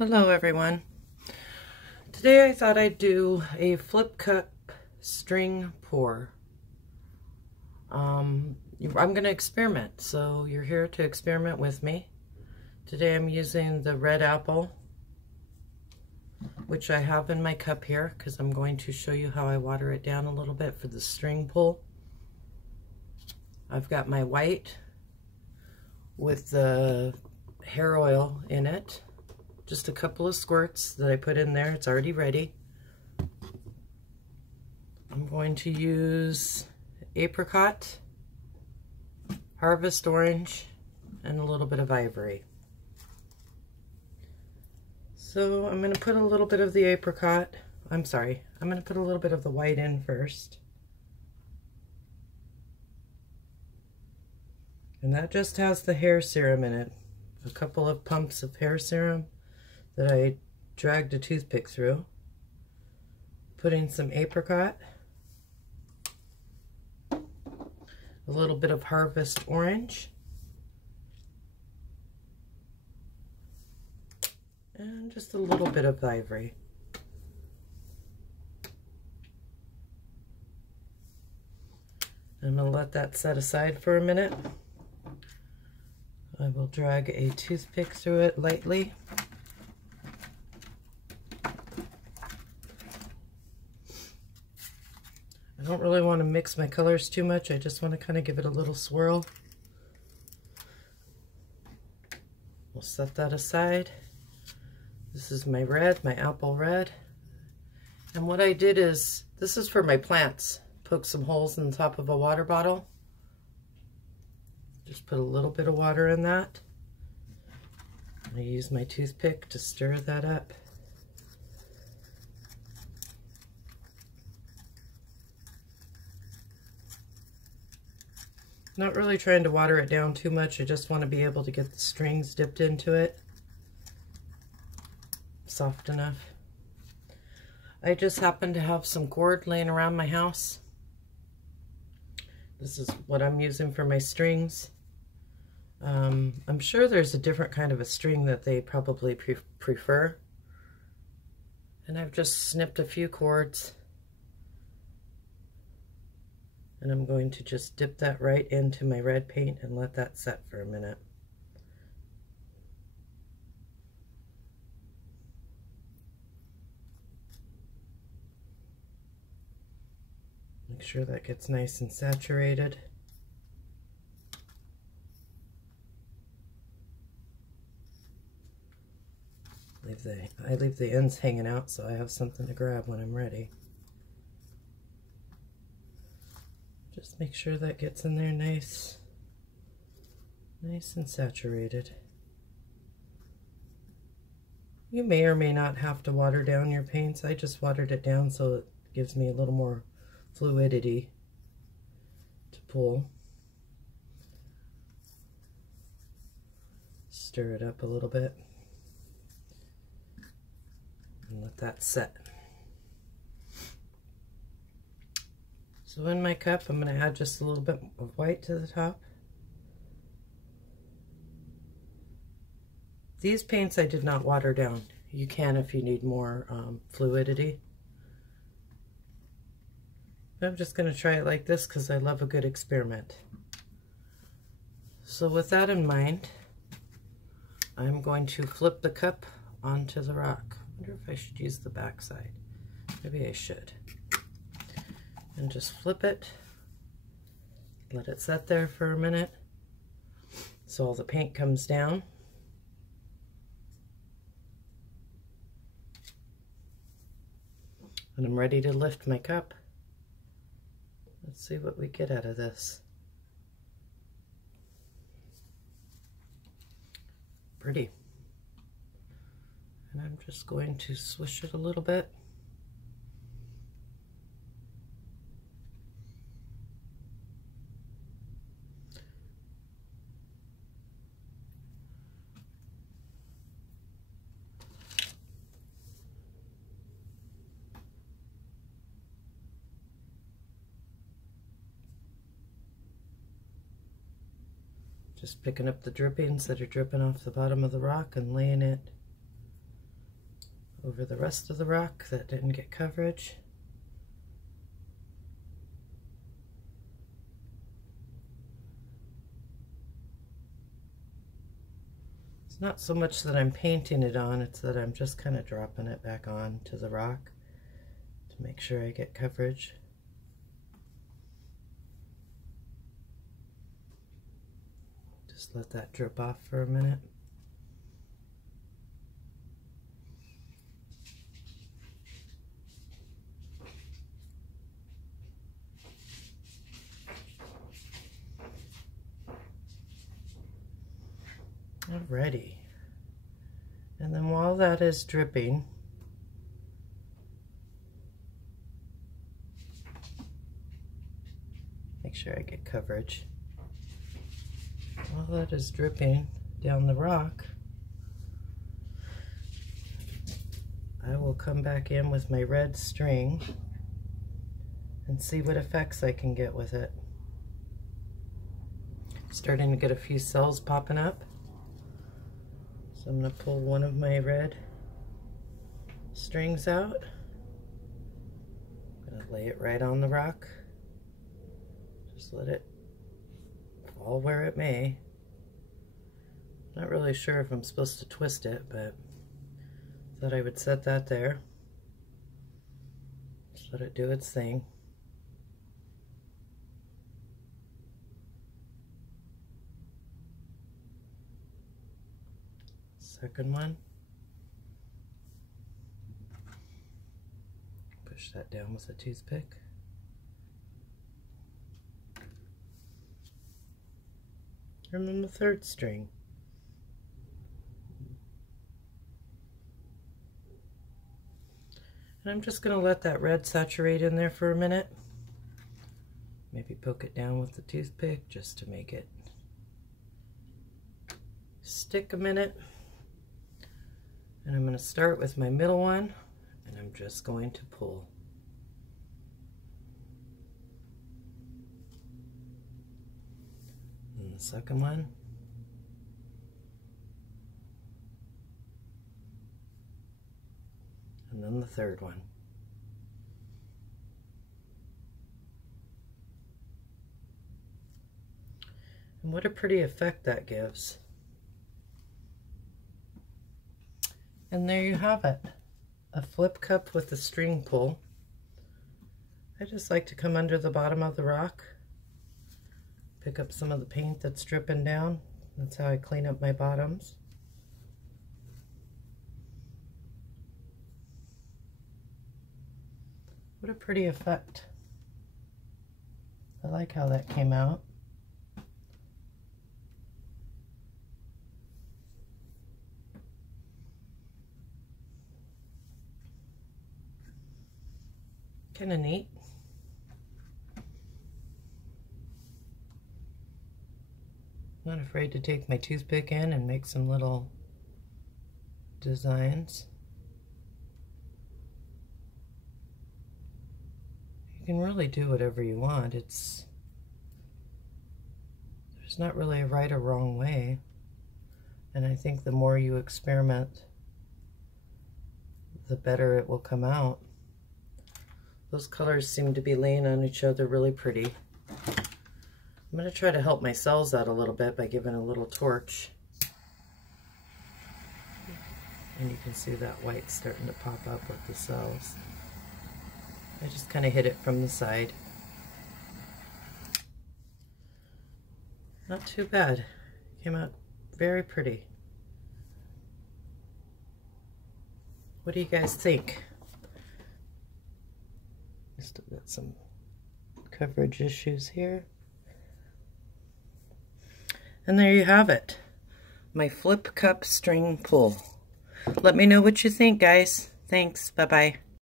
Hello everyone. Today I thought I'd do a flip cup string pour. I'm going to experiment, so you're here to experiment with me. Today I'm using the red apple, which I have in my cup here because I'm going to show you how I water it down a little bit for the string pull. I've got my white with the hair oil in it. Just a couple of squirts that I put in there. It's already ready. I'm going to use apricot, harvest orange, and a little bit of ivory. So I'm going to put a little bit of the apricot, I'm going to put a little bit of the white in first. And that just has the hair serum in it. A couple of pumps of hair serum that I dragged a toothpick through. Putting some apricot, a little bit of harvest orange, and just a little bit of ivory. I'm going to let that set aside for a minute. I will drag a toothpick through it lightly. I don't really want to mix my colors too much. I just want to kind of give it a little swirl. We'll set that aside. This is my red, my apple red. And what I did is, this is for my plants. Poke some holes in the top of a water bottle. Just put a little bit of water in that. I use my toothpick to stir that up. Not really trying to water it down too much. I just want to be able to get the strings dipped into it. Soft enough. I just happen to have some cord laying around my house. This is what I'm using for my strings. I'm sure there's a different kind of a string that they probably prefer. And I've just snipped a few cords. And I'm going to just dip that right into my red paint and let that set for a minute. Make sure that gets nice and saturated. I leave the ends hanging out so I have something to grab when I'm ready. Just make sure that gets in there nice and saturated. You may or may not have to water down your paints. I just watered it down so it gives me a little more fluidity to pull. Stir it up a little bit and let that set. So in my cup, I'm going to add just a little bit of white to the top. These paints I did not water down. You can if you need more fluidity. I'm just going to try it like this because I love a good experiment. So with that in mind, I'm going to flip the cup onto the rock. I wonder if I should use the back side. Maybe I should. And just flip it, let it set there for a minute so all the paint comes down. And I'm ready to lift my cup. Let's see what we get out of this. Pretty. And I'm just going to swish it a little bit. Just picking up the drippings that are dripping off the bottom of the rock and laying it over the rest of the rock that didn't get coverage. It's not so much that I'm painting it on, it's that I'm just kind of dropping it back on to the rock to make sure I get coverage. Just let that drip off for a minute. Alrighty, and then while that is dripping, make sure I get coverage. While that is dripping down the rock, I will come back in with my red string and see what effects I can get with it. Starting to get a few cells popping up. So I'm going to pull one of my red strings out. I'm going to lay it right on the rock. Just let it fall where it may. Not really sure if I'm supposed to twist it, but thought I would set that there. Just let it do its thing. Second one. Push that down with a toothpick. And then the third string. And I'm just going to let that red saturate in there for a minute. Maybe poke it down with the toothpick just to make it stick a minute. And I'm going to start with my middle one, and I'm just going to pull. And the second one. And then the third one. And what a pretty effect that gives. And there you have it, a flip cup with a string pull. I just like to come under the bottom of the rock, pick up some of the paint that's dripping down. That's how I clean up my bottoms. What a pretty effect. I like how that came out. Kind of neat. Not afraid to take my toothpick in and make some little designs. You can really do whatever you want. There's not really a right or wrong way. And I think the more you experiment, the better it will come out. Those colors seem to be laying on each other really pretty. I'm going to try to help my cells out a little bit by giving a little torch. And you can see that white starting to pop up with the cells. I just kind of hit it from the side. Not too bad. Came out very pretty. What do you guys think? Still got some coverage issues here. And there you have it. My flip cup string pull. Let me know what you think, guys. Thanks. Bye-bye.